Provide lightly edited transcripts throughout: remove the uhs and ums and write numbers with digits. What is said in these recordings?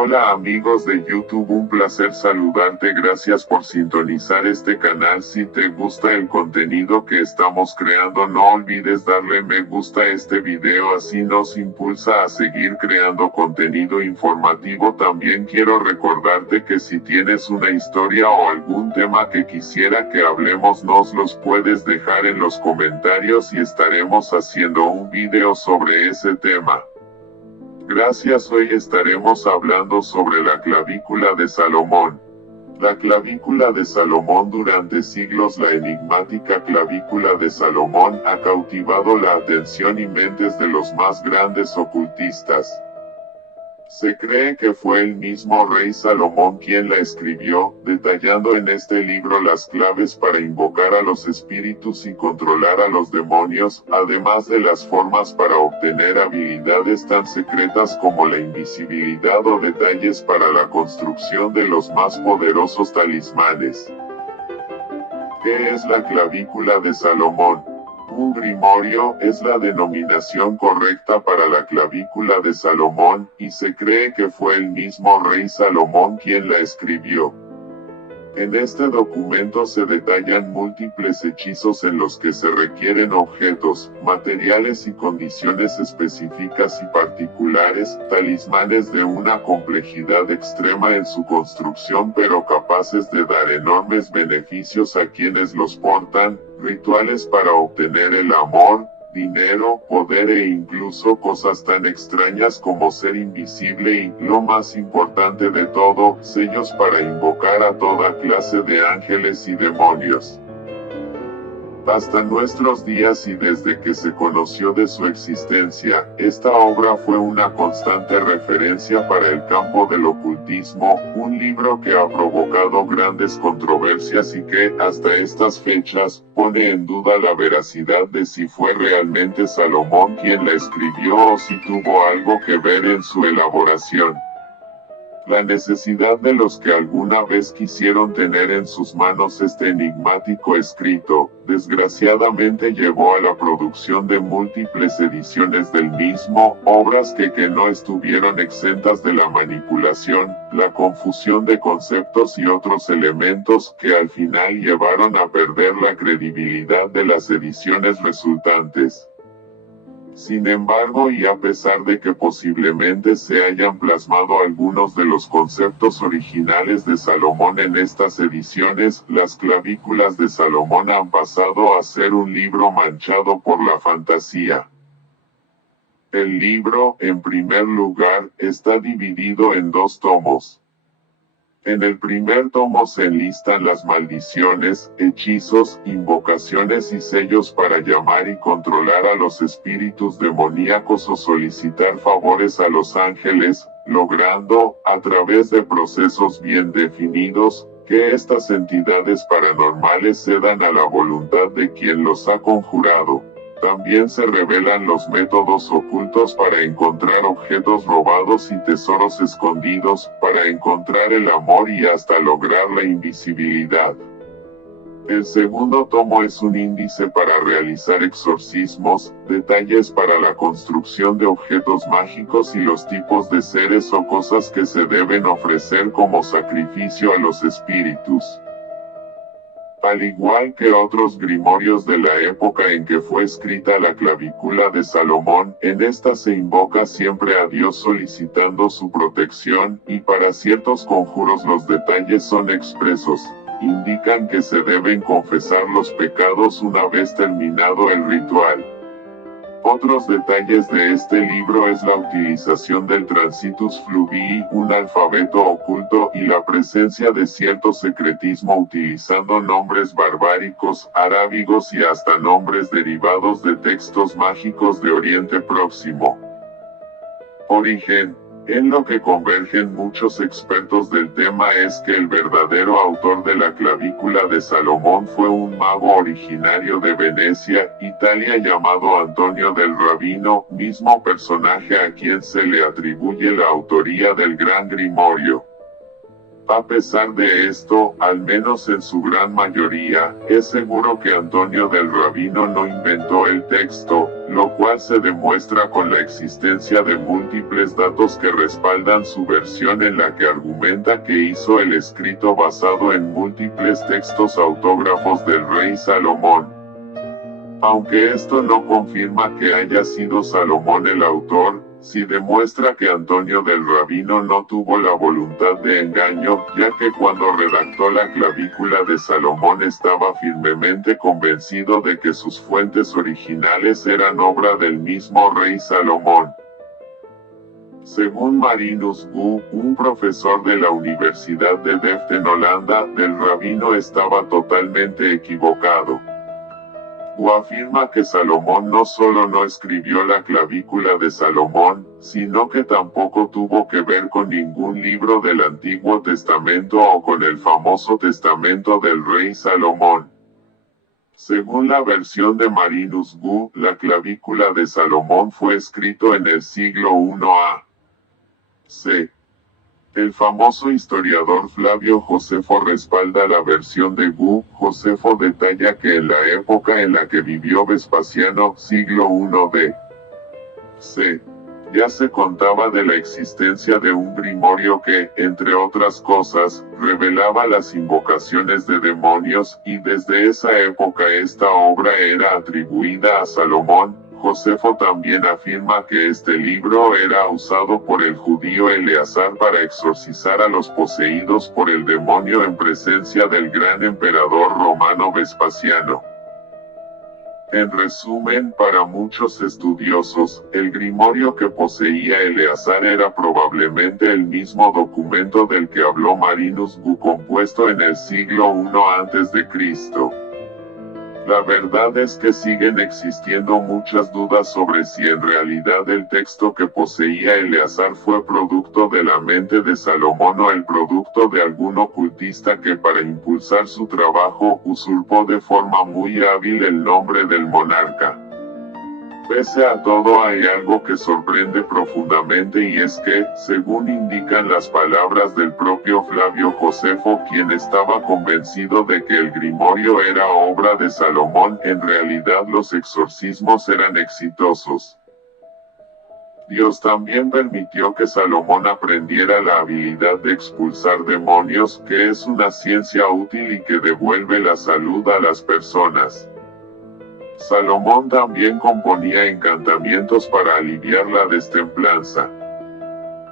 Hola amigos de YouTube, un placer saludarte, gracias por sintonizar este canal. Si te gusta el contenido que estamos creando, no olvides darle me gusta a este video, así nos impulsa a seguir creando contenido informativo. También quiero recordarte que si tienes una historia o algún tema que quisiera que hablemos, nos los puedes dejar en los comentarios y estaremos haciendo un video sobre ese tema. Gracias. Hoy estaremos hablando sobre la clavícula de Salomón. La clavícula de Salomón. Durante siglos la enigmática clavícula de Salomón ha cautivado la atención y mentes de los más grandes ocultistas. Se cree que fue el mismo rey Salomón quien la escribió, detallando en este libro las claves para invocar a los espíritus y controlar a los demonios, además de las formas para obtener habilidades tan secretas como la invisibilidad o detalles para la construcción de los más poderosos talismanes. ¿Qué es la clavícula de Salomón? Un grimorio es la denominación correcta para la clavícula de Salomón, y se cree que fue el mismo rey Salomón quien la escribió. En este documento se detallan múltiples hechizos en los que se requieren objetos, materiales y condiciones específicas y particulares, talismanes de una complejidad extrema en su construcción pero capaces de dar enormes beneficios a quienes los portan, rituales para obtener el amor, dinero, poder e incluso cosas tan extrañas como ser invisible y, lo más importante de todo, sellos para invocar a toda clase de ángeles y demonios. Hasta nuestros días y desde que se conoció de su existencia, esta obra fue una constante referencia para el campo del ocultismo, un libro que ha provocado grandes controversias y que, hasta estas fechas, pone en duda la veracidad de si fue realmente Salomón quien la escribió o si tuvo algo que ver en su elaboración. La necesidad de los que alguna vez quisieron tener en sus manos este enigmático escrito, desgraciadamente llevó a la producción de múltiples ediciones del mismo, obras que no estuvieron exentas de la manipulación, la confusión de conceptos y otros elementos que al final llevaron a perder la credibilidad de las ediciones resultantes. Sin embargo, y a pesar de que posiblemente se hayan plasmado algunos de los conceptos originales de Salomón en estas ediciones, las clavículas de Salomón han pasado a ser un libro manchado por la fantasía. El libro, en primer lugar, está dividido en 2 tomos. En el primer tomo se enlistan las maldiciones, hechizos, invocaciones y sellos para llamar y controlar a los espíritus demoníacos o solicitar favores a los ángeles, logrando, a través de procesos bien definidos, que estas entidades paranormales cedan a la voluntad de quien los ha conjurado. También se revelan los métodos ocultos para encontrar objetos robados y tesoros escondidos, para encontrar el amor y hasta lograr la invisibilidad. El segundo tomo es un índice para realizar exorcismos, detalles para la construcción de objetos mágicos y los tipos de seres o cosas que se deben ofrecer como sacrificio a los espíritus. Al igual que otros grimorios de la época en que fue escrita la clavícula de Salomón, en esta se invoca siempre a Dios solicitando su protección, y para ciertos conjuros los detalles son expresos. Indican que se deben confesar los pecados una vez terminado el ritual. Otros detalles de este libro es la utilización del Transitus Fluvii, un alfabeto oculto, y la presencia de cierto secretismo utilizando nombres barbáricos, arábigos y hasta nombres derivados de textos mágicos de Oriente Próximo. Origen. En lo que convergen muchos expertos del tema es que el verdadero autor de la clavícula de Salomón fue un mago originario de Venecia, Italia, llamado Antonio del Rabino, mismo personaje a quien se le atribuye la autoría del Gran Grimorio. A pesar de esto, al menos en su gran mayoría, es seguro que Antonio del Rabino no inventó el texto, lo cual se demuestra con la existencia de múltiples datos que respaldan su versión en la que argumenta que hizo el escrito basado en múltiples textos autógrafos del rey Salomón. Aunque esto no confirma que haya sido Salomón el autor, sí demuestra que Antonio del Rabino no tuvo la voluntad de engaño, ya que cuando redactó la clavícula de Salomón estaba firmemente convencido de que sus fuentes originales eran obra del mismo rey Salomón. Según Marinus Gu, un profesor de la Universidad de Delft en Holanda, del Rabino estaba totalmente equivocado. Gu afirma que Salomón no solo no escribió la clavícula de Salomón, sino que tampoco tuvo que ver con ningún libro del Antiguo Testamento o con el famoso testamento del rey Salomón. Según la versión de Marinus Gu, la clavícula de Salomón fue escrito en el siglo I a.C. El famoso historiador Flavio Josefo respalda la versión de Gu. Josefo detalla que en la época en la que vivió Vespasiano, siglo I b.C., ya se contaba de la existencia de un grimorio que, entre otras cosas, revelaba las invocaciones de demonios, y desde esa época esta obra era atribuida a Salomón. Josefo también afirma que este libro era usado por el judío Eleazar para exorcizar a los poseídos por el demonio en presencia del gran emperador romano Vespasiano. En resumen, para muchos estudiosos, el grimorio que poseía Eleazar era probablemente el mismo documento del que habló Marinus Gu, compuesto en el siglo I a.C. La verdad es que siguen existiendo muchas dudas sobre si en realidad el texto que poseía Eleazar fue producto de la mente de Salomón o el producto de algún ocultista que para impulsar su trabajo usurpó de forma muy hábil el nombre del monarca. Pese a todo, hay algo que sorprende profundamente, y es que, según indican las palabras del propio Flavio Josefo, quien estaba convencido de que el grimorio era obra de Salomón, en realidad los exorcismos eran exitosos. Dios también permitió que Salomón aprendiera la habilidad de expulsar demonios, que es una ciencia útil y que devuelve la salud a las personas. Salomón también componía encantamientos para aliviar la destemplanza.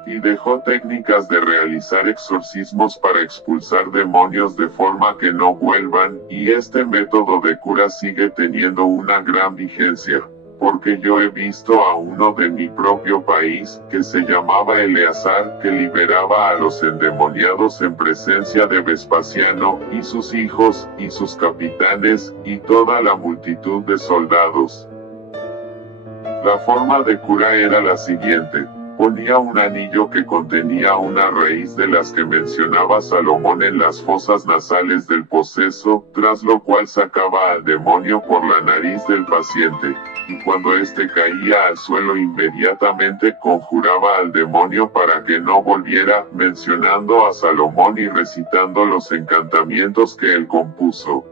Y dejó técnicas de realizar exorcismos para expulsar demonios de forma que no vuelvan, y este método de cura sigue teniendo una gran vigencia. Porque yo he visto a uno de mi propio país, que se llamaba Eleazar, que liberaba a los endemoniados en presencia de Vespasiano, y sus hijos, y sus capitanes, y toda la multitud de soldados. La forma de cura era la siguiente. Ponía un anillo que contenía una raíz de las que mencionaba Salomón en las fosas nasales del poseso, tras lo cual sacaba al demonio por la nariz del paciente. Y cuando éste caía al suelo inmediatamente conjuraba al demonio para que no volviera, mencionando a Salomón y recitando los encantamientos que él compuso.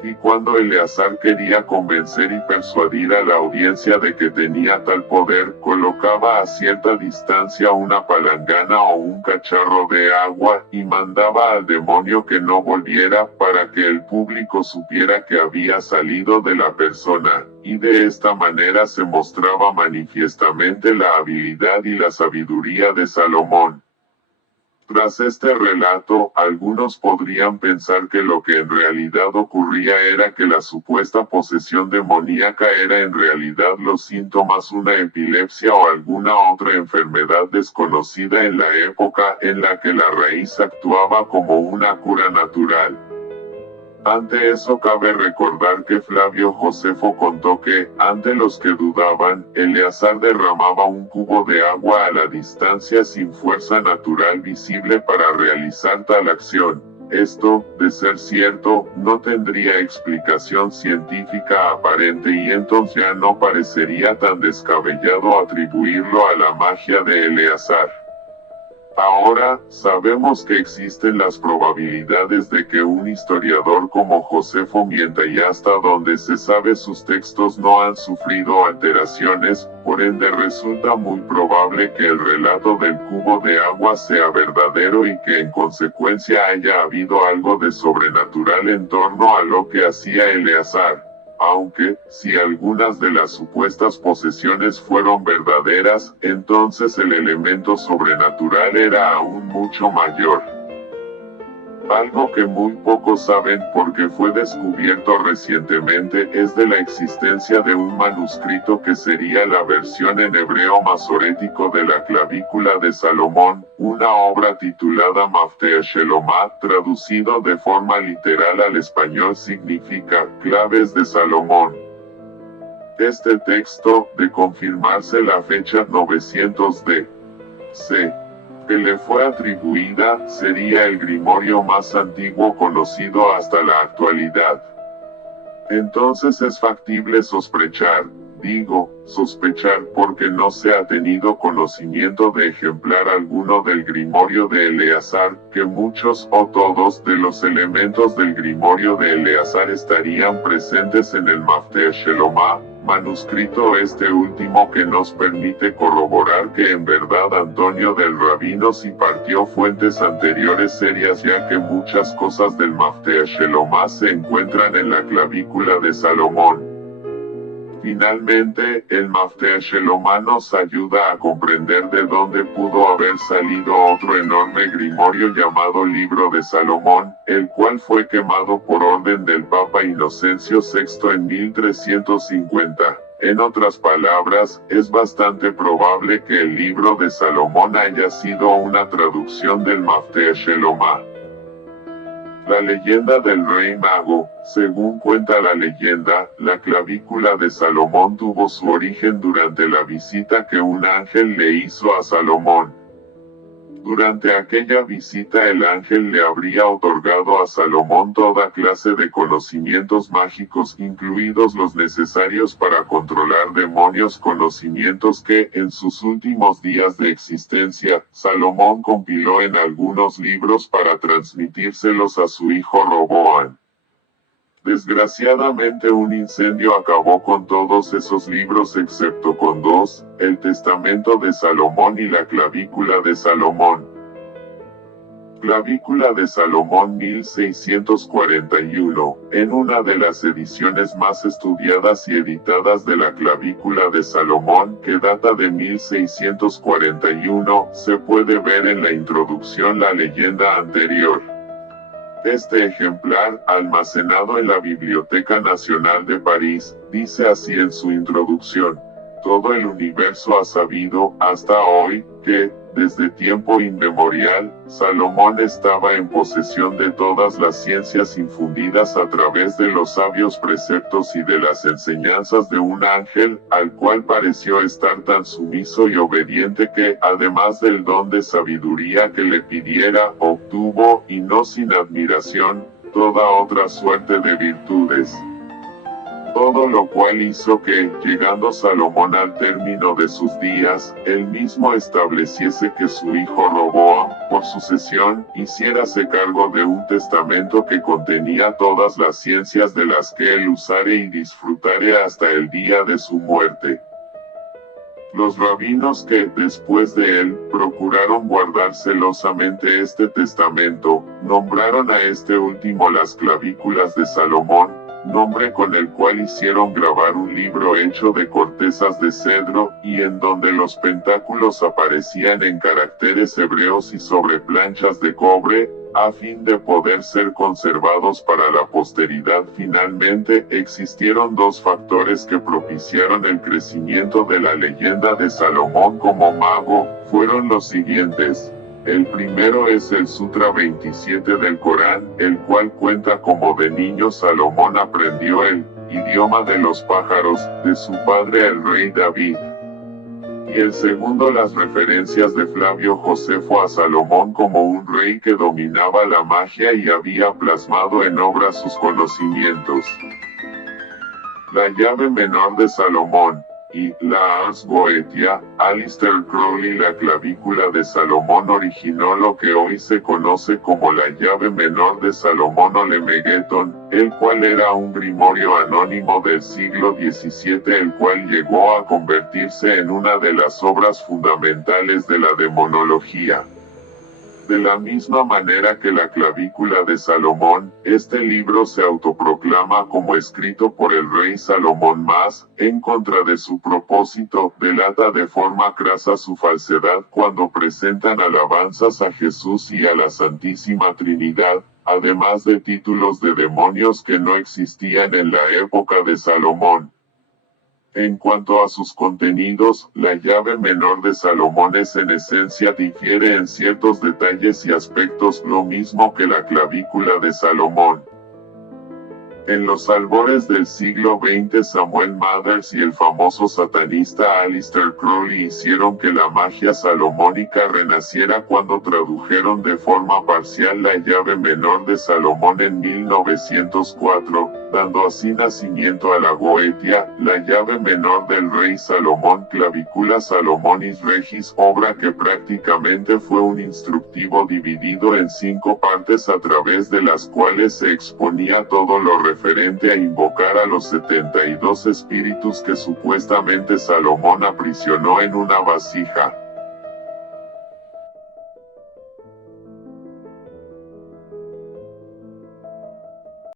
Y cuando Eleazar quería convencer y persuadir a la audiencia de que tenía tal poder, colocaba a cierta distancia una palangana o un cacharro de agua, y mandaba al demonio que no volviera, para que el público supiera que había salido de la persona, y de esta manera se mostraba manifiestamente la habilidad y la sabiduría de Salomón. Tras este relato, algunos podrían pensar que lo que en realidad ocurría era que la supuesta posesión demoníaca era en realidad los síntomas una epilepsia o alguna otra enfermedad desconocida en la época en la que la raíz actuaba como una cura natural. Ante eso cabe recordar que Flavio Josefo contó que, ante los que dudaban, Eleazar derramaba un cubo de agua a la distancia sin fuerza natural visible para realizar tal acción. Esto, de ser cierto, no tendría explicación científica aparente y entonces ya no parecería tan descabellado atribuirlo a la magia de Eleazar. Ahora, sabemos que existen las probabilidades de que un historiador como Josefo mienta y hasta donde se sabe sus textos no han sufrido alteraciones, por ende resulta muy probable que el relato del cubo de agua sea verdadero y que en consecuencia haya habido algo de sobrenatural en torno a lo que hacía Eleazar. Aunque, si algunas de las supuestas posesiones fueron verdaderas, entonces el elemento sobrenatural era aún mucho mayor. Algo que muy pocos saben porque fue descubierto recientemente es de la existencia de un manuscrito que sería la versión en hebreo masorético de la clavícula de Salomón, una obra titulada Maftea Shelomá, traducido de forma literal al español significa Claves de Salomón. Este texto, de confirmarse la fecha 900 d.C., que le fue atribuida, sería el grimorio más antiguo conocido hasta la actualidad. Entonces es factible sospechar, digo, sospechar porque no se ha tenido conocimiento de ejemplar alguno del grimorio de Eleazar, que muchos o todos de los elementos del grimorio de Eleazar estarían presentes en el Maftea Shelomá, manuscrito este último que nos permite corroborar que en verdad Antonio del Rabino sí partió fuentes anteriores serias, ya que muchas cosas del Maftea Shelomá se encuentran en la clavícula de Salomón. Finalmente, el Maftea Shelomá nos ayuda a comprender de dónde pudo haber salido otro enorme grimorio llamado Libro de Salomón, el cual fue quemado por orden del Papa Inocencio VI en 1350. En otras palabras, es bastante probable que el Libro de Salomón haya sido una traducción del Maftea Shelomá. La leyenda del rey mago. Según cuenta la leyenda, la clavícula de Salomón tuvo su origen durante la visita que un ángel le hizo a Salomón. Durante aquella visita el ángel le habría otorgado a Salomón toda clase de conocimientos mágicos, incluidos los necesarios para controlar demonios, conocimientos que, en sus últimos días de existencia, Salomón compiló en algunos libros para transmitírselos a su hijo Roboam. Desgraciadamente un incendio acabó con todos esos libros excepto con dos, el Testamento de Salomón y la Clavícula de Salomón. Clavícula de Salomón 1641, en una de las ediciones más estudiadas y editadas de la Clavícula de Salomón, que data de 1641, se puede ver en la introducción la leyenda anterior. Este ejemplar, almacenado en la Biblioteca Nacional de París, dice así en su introducción: todo el universo ha sabido, hasta hoy, que, desde tiempo inmemorial, Salomón estaba en posesión de todas las ciencias infundidas a través de los sabios preceptos y de las enseñanzas de un ángel, al cual pareció estar tan sumiso y obediente que, además del don de sabiduría que le pidiera, obtuvo, y no sin admiración, toda otra suerte de virtudes. Todo lo cual hizo que, llegando Salomón al término de sus días, él mismo estableciese que su hijo Roboam, por sucesión, hiciérase cargo de un testamento que contenía todas las ciencias de las que él usare y disfrutare hasta el día de su muerte. Los rabinos que, después de él, procuraron guardar celosamente este testamento, nombraron a este último las Clavículas de Salomón, nombre con el cual hicieron grabar un libro hecho de cortezas de cedro, y en donde los pentáculos aparecían en caracteres hebreos y sobre planchas de cobre, a fin de poder ser conservados para la posteridad. Finalmente, existieron dos factores que propiciaron el crecimiento de la leyenda de Salomón como mago, fueron los siguientes. El primero es el Sutra 27 del Corán, el cual cuenta cómo de niño Salomón aprendió el idioma de los pájaros, de su padre el rey David. Y el segundo, las referencias de Flavio Josefo a Salomón como un rey que dominaba la magia y había plasmado en obra sus conocimientos. La llave menor de Salomón. y la Ars Goetia. Aleister Crowley. La clavícula de Salomón originó lo que hoy se conoce como la llave menor de Salomón o Lemegeton, el cual era un grimorio anónimo del siglo XVII, el cual llegó a convertirse en una de las obras fundamentales de la demonología. De la misma manera que la clavícula de Salomón, este libro se autoproclama como escrito por el rey Salomón, más, en contra de su propósito, delata de forma crasa su falsedad cuando presentan alabanzas a Jesús y a la Santísima Trinidad, además de títulos de demonios que no existían en la época de Salomón. En cuanto a sus contenidos, la llave menor de Salomón en esencia difiere en ciertos detalles y aspectos, lo mismo que la clavícula de Salomón. En los albores del siglo XX, Samuel Mathers y el famoso satanista Aleister Crowley hicieron que la magia salomónica renaciera cuando tradujeron de forma parcial la llave menor de Salomón en 1904, dando así nacimiento a la Goetia, la llave menor del rey Salomón, Clavicula Salomonis Regis, obra que prácticamente fue un instructivo dividido en 5 partes a través de las cuales se exponía todo lo referente a invocar a los 72 espíritus que supuestamente Salomón aprisionó en una vasija.